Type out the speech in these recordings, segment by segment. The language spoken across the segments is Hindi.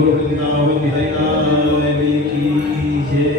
बोलो वृंदावन बिहारी लाल की जय।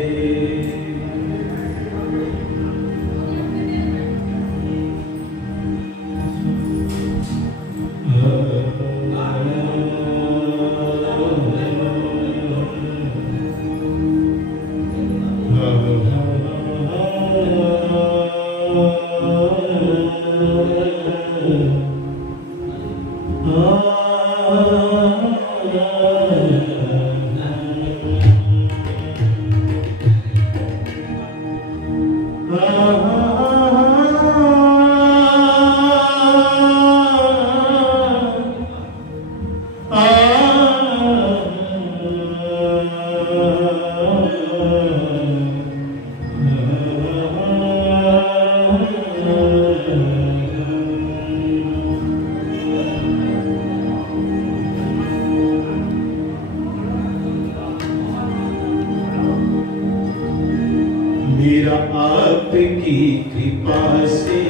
मेरा आपकी कृपा से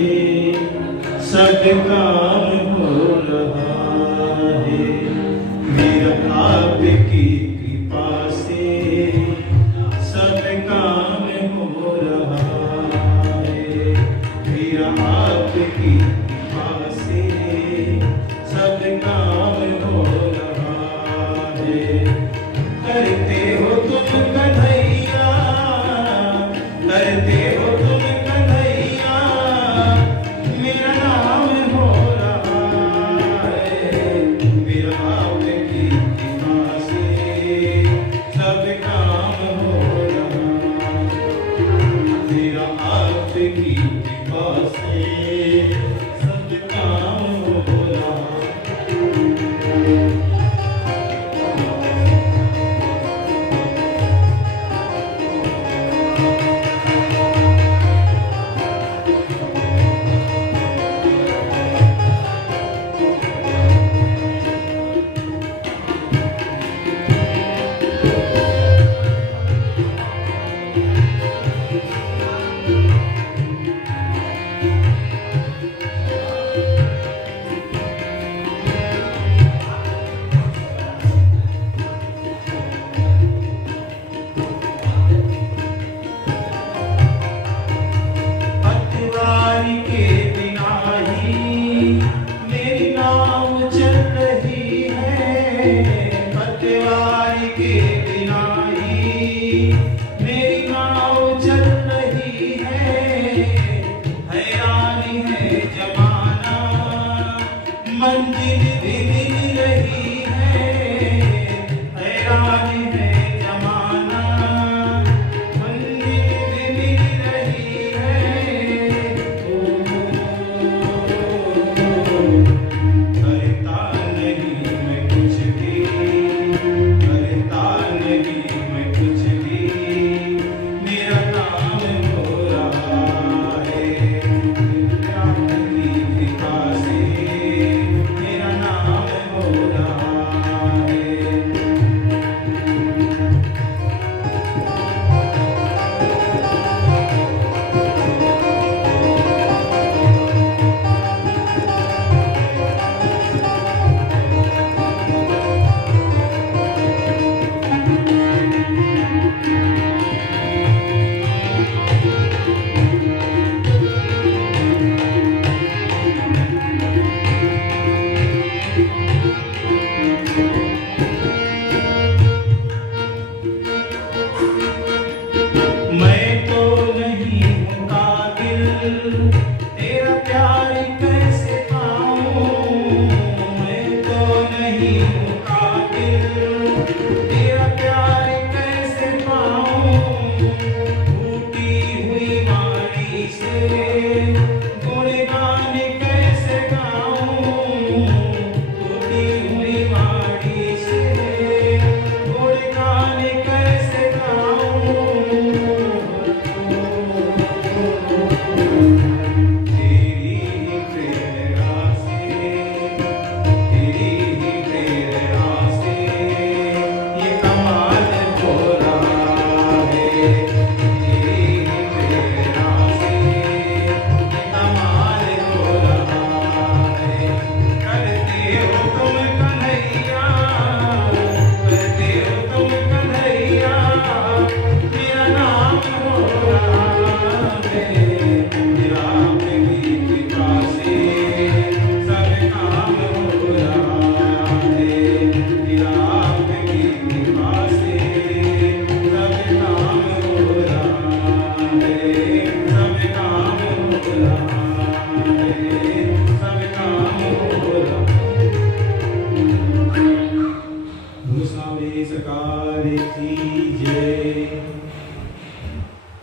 सब काम हो रहा है। मेरा आपकी कृपा से सब काम हो रहा है। मेरा आपकी कृपा से सब काम हो रहा है। करते हो तुम कन्हैया, करते हो तुम कन्हैया, मेरा नाम हो रहा है। मेरा आपकी कृपा से सब काम हो रहा है। मेरा आपकी कृपा से सब काम हो रहा है। मंजिल